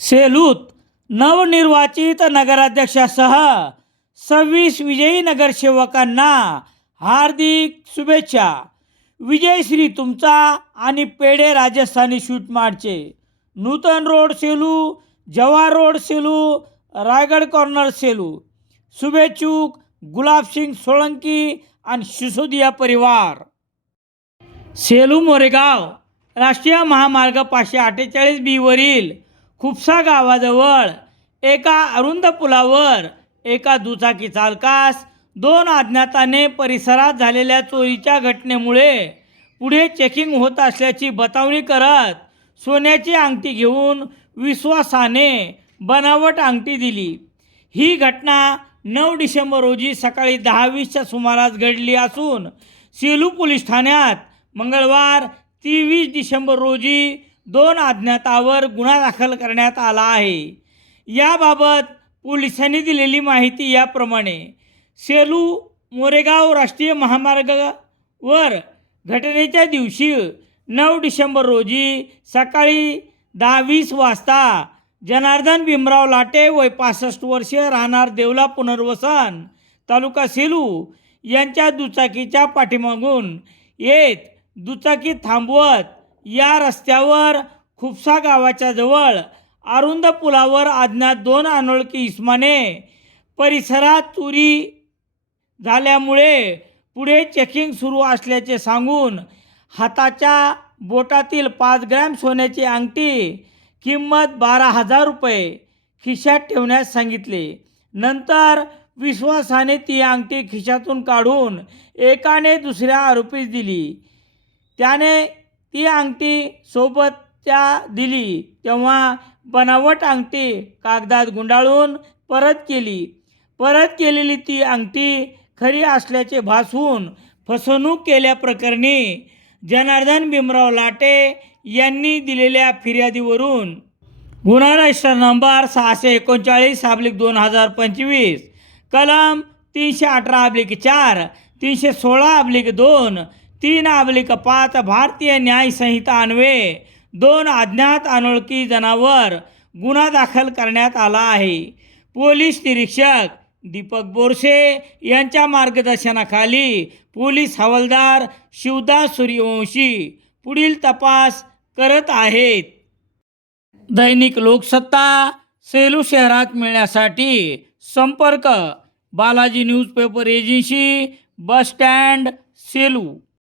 सेलूत नवनिर्वाचित नगराध्यक्षासह सव्वीस विजयी नगरसेवकांना हार्दिक शुभेच्छा. विजयश्री तुमचा आणि पेढे राजस्थानी शूट मारचे. Nutan road Selu Jawahar road Selu Raigad corner Selu. शुभेच्छुक Gulabsingh Solanki आणि सिसोदिया परिवार. सेलू मोरेगाव राष्ट्रीय महामार्ग पाचशे अठ्ठेचाळीस बीवरील खुपसा गावाजवळ एका अरुंद पुलावर एका दुचाकी चालकास दोन अज्ञाताने परिसरात झालेल्या चोरीच्या घटनेमुळे पुढे चेकिंग होत असल्याची बतावणी करत सोन्याची अंगठी घेऊन विश्वासाने बनावट अंगठी दिली. ही घटना नऊ डिसेंबर रोजी सकाळी दहा वीसच्या सुमारास घडली असून सेलू पोलीस ठाण्यात मंगळवार तेवीस डिसेंबर रोजी दोन अज्ञातावर गुन्हा दाखल करण्यात आला आहे. याबाबत पोलिसांनी दिलेली माहिती याप्रमाणे सेलू मोरेगाव राष्ट्रीय महामार्गावर घटनेच्या दिवशी नऊ डिसेंबर रोजी सकाळी दहा वीस वाजता जनार्दन भीमराव लाटे वय पासष्ट वर्षे राहणार देवला पुनर्वसन तालुका सेलू यांच्या दुचाकीच्या पाठीमागून येत दुचाकी थांबवत या रस्त्यावर खुपसा गावाच्या जवळ अरुंद पुलावर अज्ञात दोन अनोळखी इस्माने परिसरात चोरी झाल्यामुळे पुढे चेकिंग सुरू असल्याचे सांगून हाताच्या बोटातील पाच ग्रॅम सोन्याची अंगठी किंमत बारा हजार रुपये खिशात ठेवण्यास सांगितले. नंतर विश्वासाने ती अंगठी खिशातून काढून एकाने दुसऱ्या आरोपीस दिली. त्याने ती अंगठी सोबत त्या दिली. तेव्हा बनावट अंगठी कागदात गुंडाळून परत केली. परत केलेली ती अंगठी खरी असल्याचे भासून फसवणूक केल्याप्रकरणी जनार्दन भीमराव लाटे यांनी दिलेल्या फिर्यादीवरून गुन्हा रजिस्टर नंबर सहाशे एकोणचाळीस अब्लिक दोन हजार पंचवीस कलम तीनशे अठरा अब्लिक चार तीनशे सोळा अब्लिक दोन तीन आबलिक पाच भारतीय न्याय संहिता अन्वये दोन अज्ञात अनोळखी जनावर गुन्हा दाखल करण्यात आला आहे. पोलीस निरीक्षक दीपक बोरसे यांच्या मार्गदर्शनाखाली पोलीस हवालदार शिवदास सूर्यवंशी पुढील तपास करत आहेत. दैनिक लोकसत्ता सेलू शहरात मिळण्यासाठी संपर्क Balaji newspaper agency bus stand Selu